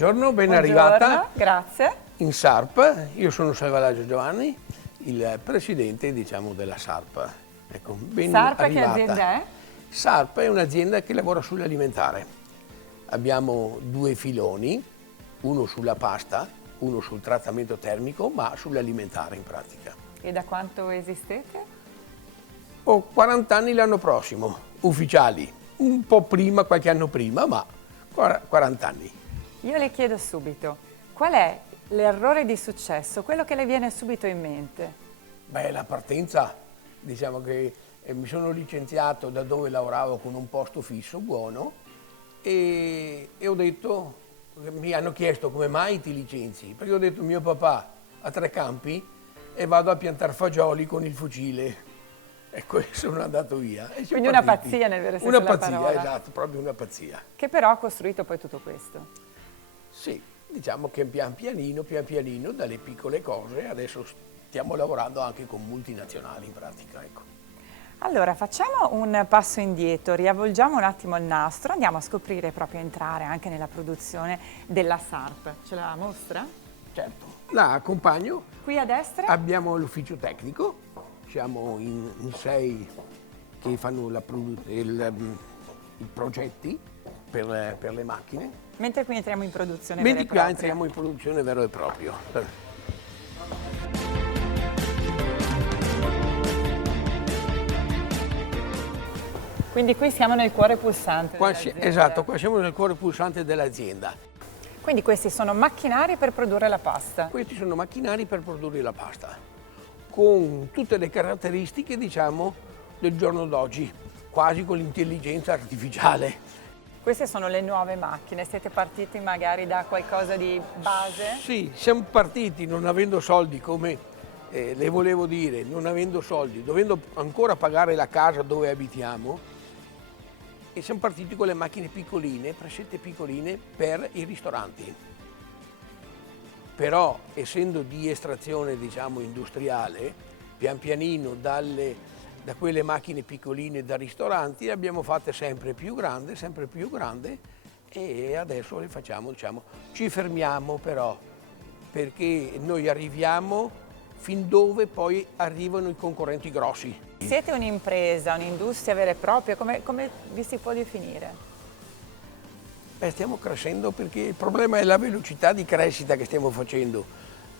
Buongiorno, ben Buongiorno, arrivata grazie. in SARP. Io sono Salvalaggio Giovanni, il presidente, diciamo, della SARP. Ecco, ben SARP arrivata. che azienda è? SARP è un'azienda che lavora sull'alimentare. Abbiamo due filoni, uno sulla pasta, uno sul trattamento termico, ma sull'alimentare in pratica. E da quanto esistete? Ho 40 anni l'anno prossimo, ufficiali. Un po' prima, qualche anno prima, ma 40 anni. Io le chiedo subito, qual è l'errore di successo, quello che le viene subito in mente? Beh, la partenza, diciamo che mi sono licenziato da dove lavoravo con un posto fisso, buono, e ho detto, mi hanno chiesto come mai ti licenzi, perché ho detto mio papà ha 3 campi e vado a piantare fagioli con il fucile. Ecco, sono andato via. E Quindi una pazzia nel vero senso della parola. Una pazzia, esatto, proprio una pazzia. Che però ha costruito poi tutto questo. Sì, diciamo che pian pianino, dalle piccole cose, adesso stiamo lavorando anche con multinazionali in pratica, ecco. Allora, facciamo un passo indietro, riavvolgiamo un attimo il nastro, andiamo a scoprire, proprio a entrare anche nella produzione della SARP. Ce la mostra? Certo. La accompagno. Qui a destra? Abbiamo l'ufficio tecnico, siamo in 6 che fanno i progetti per le macchine. Mentre qui entriamo in produzione Mentre vera e qui propria. entriamo in produzione vero e proprio. Quindi qui siamo nel cuore pulsante dell'azienda. Esatto, qua siamo nel cuore pulsante dell'azienda. Quindi questi sono macchinari per produrre la pasta. Questi sono macchinari per produrre la pasta, con tutte le caratteristiche, diciamo, del giorno d'oggi, quasi con l'intelligenza artificiale. Queste sono le nuove macchine, siete partiti magari da qualcosa di base? Sì, siamo partiti non avendo soldi, come le volevo dire, non avendo soldi, dovendo ancora pagare la casa dove abitiamo, e siamo partiti con le macchine piccoline, presette piccoline, per i ristoranti. Però, essendo di estrazione, diciamo, industriale, pian pianino da quelle macchine piccoline da ristoranti le abbiamo fatte sempre più grande, e adesso le facciamo, diciamo, ci fermiamo però, perché noi arriviamo fin dove poi arrivano i concorrenti grossi. Siete un'impresa, un'industria vera e propria, come vi si può definire? Beh, stiamo crescendo perché il problema è la velocità di crescita che stiamo facendo,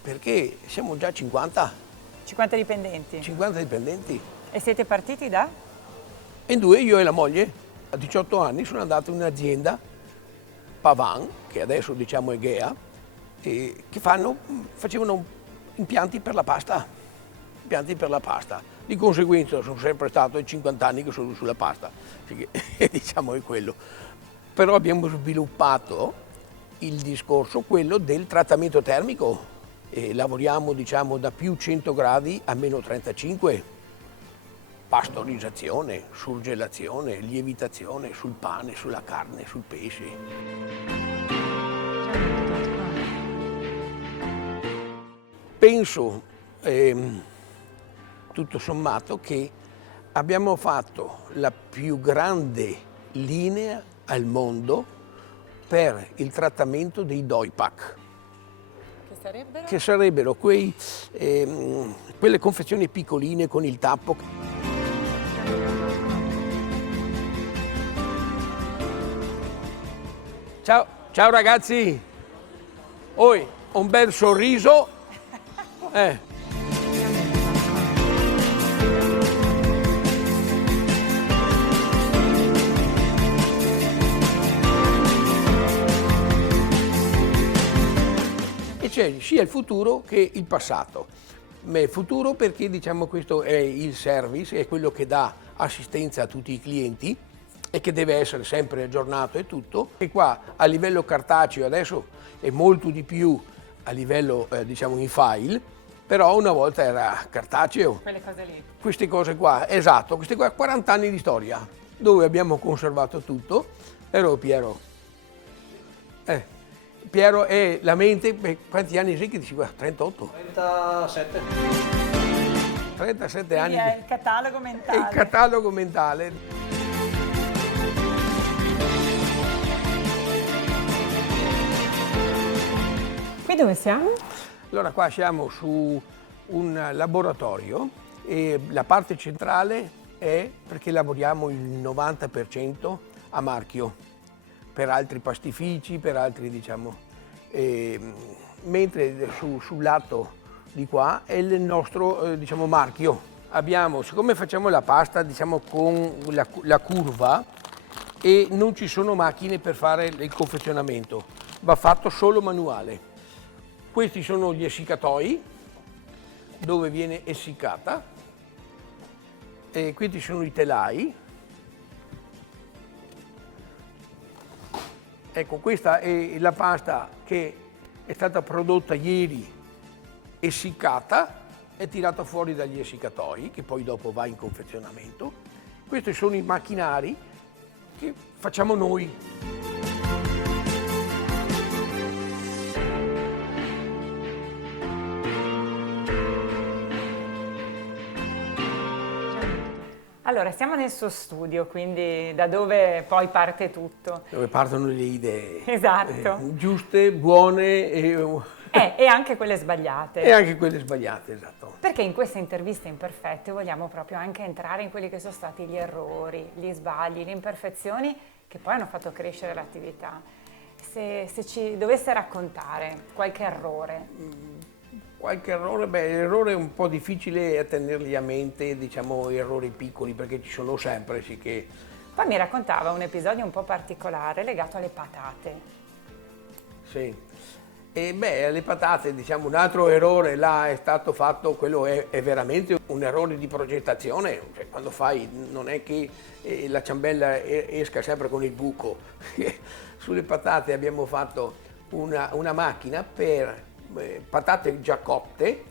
perché siamo già 50 dipendenti. 50 dipendenti. E siete partiti da? In 2, io e la moglie. A 18 anni sono andato in un'azienda, Pavan, che adesso diciamo è Gea, che facevano impianti per la pasta. Di conseguenza sono sempre stato ai 50 anni che sono sulla pasta, diciamo è quello. Però abbiamo sviluppato il discorso, quello del trattamento termico. E lavoriamo, diciamo, da più 100 gradi a meno 35. Pastorizzazione, surgelazione, lievitazione sul pane, sulla carne, sul pesce. Penso, tutto sommato, che abbiamo fatto la più grande linea al mondo per il trattamento dei doipack. Che sarebbero quelle confezioni piccoline con il tappo. Ciao ragazzi, ho un bel sorriso. E c'è sia il futuro che il passato. Il futuro perché, diciamo, questo è il service, è quello che dà assistenza a tutti i clienti e che deve essere sempre aggiornato e tutto. E qua a livello cartaceo adesso è molto di più a livello, diciamo, in file, però una volta era cartaceo. Quelle cose lì. Queste cose qua, esatto, queste qua 40 anni di storia, dove abbiamo conservato tutto. Ero Piero. Piero è la mente, quanti anni sei che dici qua? 38? 37. 37 anni. È il catalogo mentale. Il catalogo mentale. dove siamo? Allora qua siamo su un laboratorio e la parte centrale è perché lavoriamo il 90% a marchio per altri pastifici, per altri diciamo, mentre sul lato di qua è il nostro diciamo, marchio. Siccome facciamo la pasta diciamo, con la curva e non ci sono macchine per fare il confezionamento, va fatto solo manuale. Questi sono gli essiccatoi dove viene essiccata e questi sono i telai. Ecco, questa è la pasta che è stata prodotta ieri, essiccata, è tirata fuori dagli essiccatoi che poi dopo va in confezionamento. Questi sono i macchinari che facciamo noi. Allora, siamo nel suo studio, quindi da dove poi parte tutto. Dove partono le idee. Esatto. Giuste, buone E anche quelle sbagliate. e anche quelle sbagliate, esatto. Perché in queste interviste imperfette vogliamo proprio anche entrare in quelli che sono stati gli errori, gli sbagli, le imperfezioni che poi hanno fatto crescere l'attività. Se ci dovesse raccontare qualche errore. Qualche errore, l'errore è un po' difficile a tenerli a mente, diciamo errori piccoli, perché ci sono sempre, sì che... Poi mi raccontava un episodio un po' particolare legato alle patate. Sì. E le patate, diciamo, un altro errore là è stato fatto, quello è veramente un errore di progettazione, cioè, quando fai, non è che la ciambella esca sempre con il buco. Sulle patate abbiamo fatto una macchina per patate già cotte,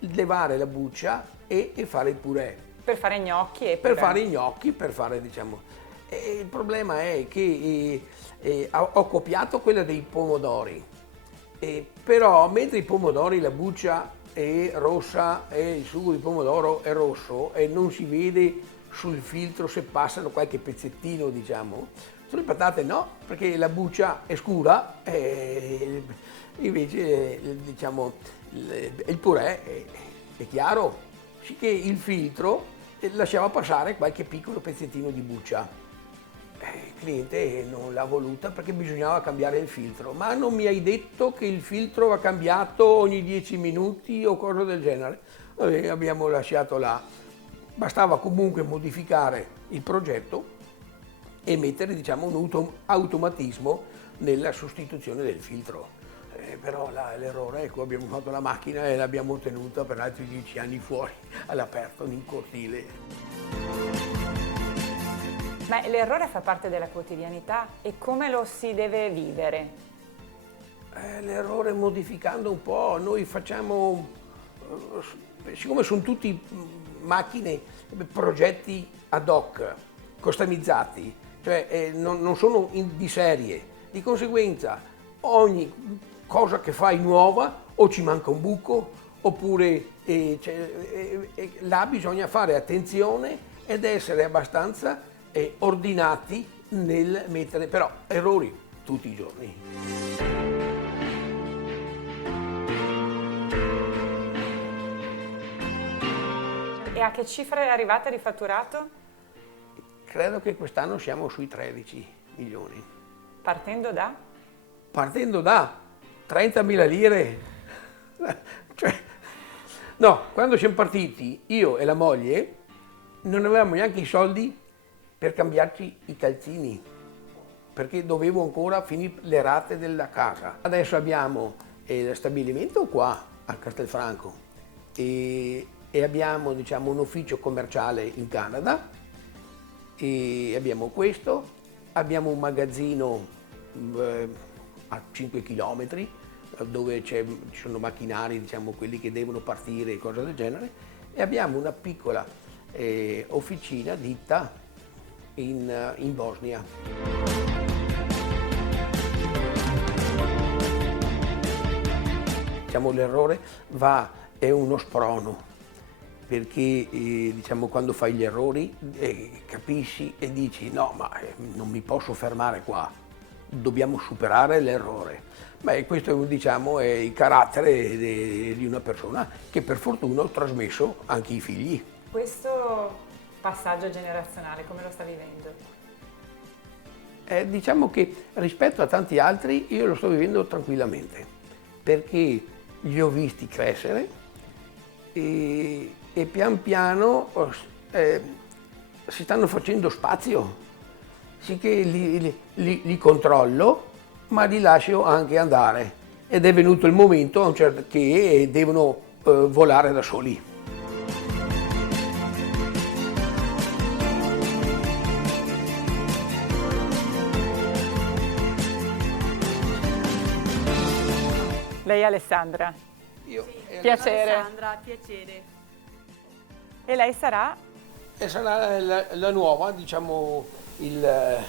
levare la buccia e fare il purè. Per fare gnocchi e Per fare i gnocchi, per fare diciamo... il problema è che ho copiato quella dei pomodori, però mentre i pomodori, la buccia è rossa e il sugo di pomodoro è rosso e non si vede sul filtro se passano qualche pezzettino diciamo, sulle patate no, perché la buccia è scura e invece diciamo il purè è chiaro, sì che il filtro lasciava passare qualche piccolo pezzettino di buccia. Il cliente non l'ha voluta perché bisognava cambiare il filtro, ma non mi hai detto che il filtro va cambiato ogni 10 minuti o cose del genere. Abbiamo lasciato là, bastava comunque modificare il progetto e mettere diciamo un automatismo nella sostituzione del filtro. Però l'errore, ecco, abbiamo fatto la macchina e l'abbiamo tenuta per altri 10 anni fuori all'aperto in un cortile. Ma l'errore fa parte della quotidianità e come lo si deve vivere? L'errore modificando un po', noi facciamo, siccome sono tutti macchine, progetti ad hoc, customizzati, cioè non sono di serie, di conseguenza ogni cosa che fai nuova o ci manca un buco oppure là bisogna fare attenzione ed essere abbastanza ordinati nel mettere, però errori tutti i giorni. E a che cifra è arrivata di fatturato? Credo che quest'anno siamo sui 13 milioni. Partendo da? Partendo da 30.000 lire. Cioè, no, quando siamo partiti io e la moglie non avevamo neanche i soldi per cambiarci i calzini, perché dovevo ancora finire le rate della casa. Adesso abbiamo lo stabilimento qua a Castelfranco e abbiamo diciamo, un ufficio commerciale in Canada e abbiamo questo, abbiamo un magazzino a 5 km dove ci sono macchinari, diciamo quelli che devono partire e cose del genere, e abbiamo una piccola officina, ditta in Bosnia. Diciamo l'errore è uno sprono, perché diciamo, quando fai gli errori capisci e dici no, ma non mi posso fermare qua, dobbiamo superare l'errore. Beh, questo diciamo è il carattere di una persona che per fortuna ho trasmesso anche ai figli. Questo passaggio generazionale come lo sta vivendo? Diciamo che rispetto a tanti altri io lo sto vivendo tranquillamente, perché li ho visti crescere e pian piano si stanno facendo spazio, sì che li controllo, ma li lascio anche andare. Ed è venuto il momento che devono volare da soli. Lei è Alessandra? Io, Piacere. Alessandra, piacere. E lei sarà? E sarà la nuova, diciamo, Delegata.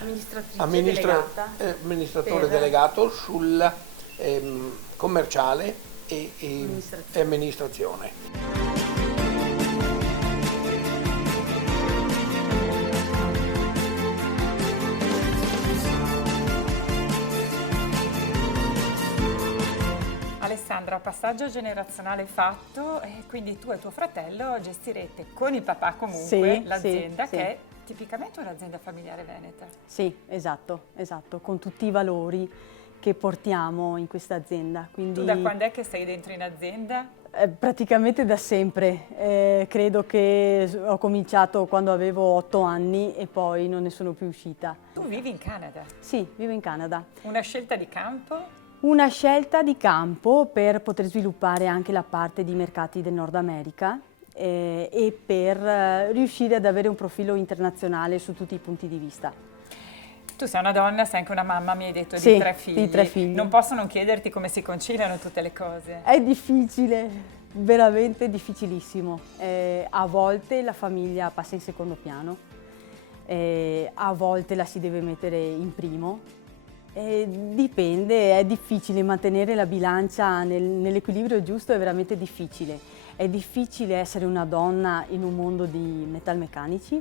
amministratore Per- delegato sul commerciale e amministrazione. Alessandra, passaggio generazionale fatto e quindi tu e tuo fratello gestirete con il papà comunque Sì, l'azienda sì, che sì. è tipicamente un'azienda familiare veneta. Sì, esatto, con tutti i valori che portiamo in questa azienda. Quindi, Tu da quando è che sei dentro in azienda? praticamente da sempre. Credo che ho cominciato quando avevo 8 anni e poi non ne sono più uscita. Tu vivi in Canada, Sì, vivo in Canada. una scelta di campo? Una scelta di campo per poter sviluppare anche la parte di mercati del Nord America e per riuscire ad avere un profilo internazionale su tutti i punti di vista. Tu sei una donna, sei anche una mamma, mi hai detto, Sì, di 3 figli. di 3 figli. Non posso non chiederti come si conciliano tutte le cose. È difficile, veramente difficilissimo. A volte la famiglia passa in secondo piano, a volte la si deve mettere in primo. Dipende, è difficile mantenere la bilancia nell'equilibrio giusto, è veramente difficile. È difficile essere una donna in un mondo di metalmeccanici,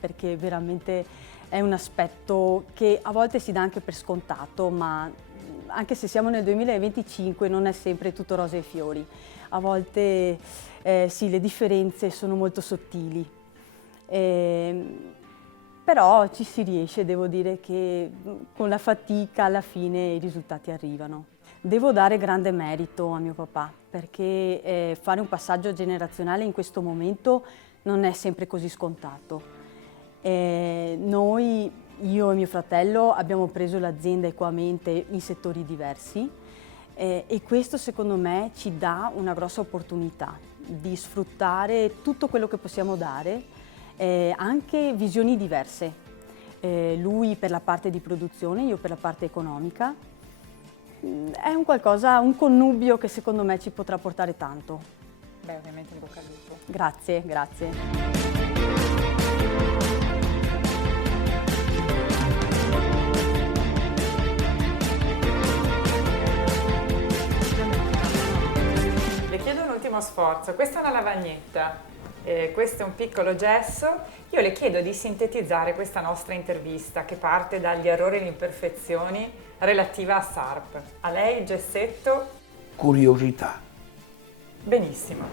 perché veramente è un aspetto che a volte si dà anche per scontato, ma anche se siamo nel 2025 non è sempre tutto rose e fiori. A volte sì, le differenze sono molto sottili. Però ci si riesce, devo dire che con la fatica alla fine i risultati arrivano. Devo dare grande merito a mio papà, perché fare un passaggio generazionale in questo momento non è sempre così scontato. Noi, io e mio fratello, abbiamo preso l'azienda equamente in settori diversi e questo secondo me ci dà una grossa opportunità di sfruttare tutto quello che possiamo dare, anche visioni diverse. Lui per la parte di produzione, io per la parte economica. È un connubio che secondo me ci potrà portare tanto. Beh, ovviamente in bocca al lupo. Grazie, grazie. Le chiedo un ultimo sforzo. Questa è una lavagnetta, questo è un piccolo gesso. Io le chiedo di sintetizzare questa nostra intervista che parte dagli errori e le imperfezioni relativa a SARP. A lei il gessetto? Curiosità. Benissimo.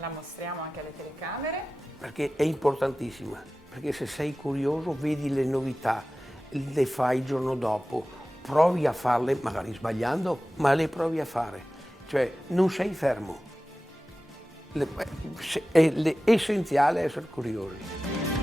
La mostriamo anche alle telecamere. Perché è importantissima, perché se sei curioso vedi le novità, le fai il giorno dopo, provi a farle, magari sbagliando, ma le provi a fare, cioè non sei fermo. È essenziale essere curiosi.